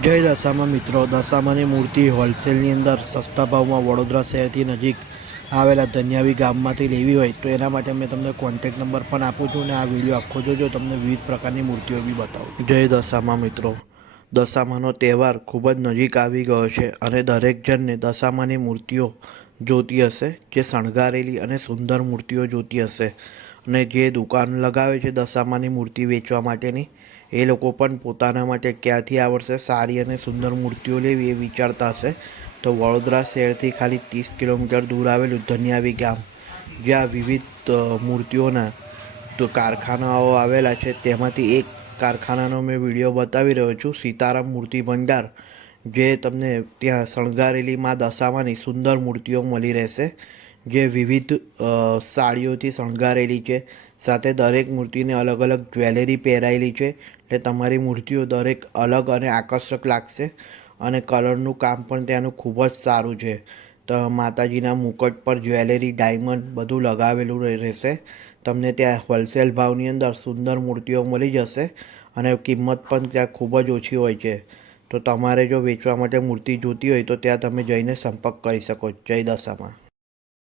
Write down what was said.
જય દશામાં મિત્રો, દશામાની મૂર્તિ હોલસેલની અંદર સસ્તા ભાવમાં વડોદરા શહેરથી નજીક આવેલા ધન્યાવી ગામમાંથી લેવી હોય તો એના માટે મેં તમને કોન્ટેક નંબર પણ આપું છું અને આ વિડીયો આખો જોજો, તમને વિવિધ પ્રકારની મૂર્તિઓ બી બતાવું. જય દશામાં મિત્રો, દશામાનો તહેવાર ખૂબ જ નજીક આવી ગયો છે અને દરેક જણને દશામાની મૂર્તિઓ જોતી હશે, જે શણગારેલી અને સુંદર મૂર્તિઓ જોતી હશે. અને જે દુકાન લગાવે છે દશામાની મૂર્તિ વેચવા માટેની, એ લોકો પણ પોતાના માટે ક્યાંથી આ વર્ષે સારી અને સુંદર મૂર્તિઓ લેવી એ વિચારતા હશે. તો વડોદરા શહેરથી ખાલી 30 કિલોમીટર દૂર આવેલું ધન્યાવી ગામ, જ્યાં વિવિધ મૂર્તિઓના તો કારખાનાઓ આવેલા છે, તેમાંથી એક કારખાનાનો મેં વિડીયો બતાવી રહ્યો છું, સીતારામ મૂર્તિ ભંડાર. જે તમને ત્યાં શણગારેલી મા દશામાની સુંદર મૂર્તિઓ મળી રહેશે, જે વિવિધ સાડીઓથી શણગારેલી છે. સાથે દરેક મૂર્તિને અલગ અલગ જ્વેલરી પહેરાયેલી છે, એટલે તમારી મૂર્તિઓ દરેક અલગ અને આકર્ષક લાગશે. અને કલરનું કામ પણ ત્યાંનું ખૂબ જ સારું છે. તો માતાજીના મુકટ પર જ્વેલરી, ડાયમંડ બધું લગાવેલું રહેશે. તમને ત્યાં હોલસેલ ભાવની અંદર સુંદર મૂર્તિઓ મળી જશે અને કિંમત પણ ત્યાં ખૂબ જ ઓછી હોય છે. તો તમારે જો વેચવા માટે મૂર્તિ જોતી હોય તો ત્યાં તમે જઈને સંપર્ક કરી શકો. જય દશામાં.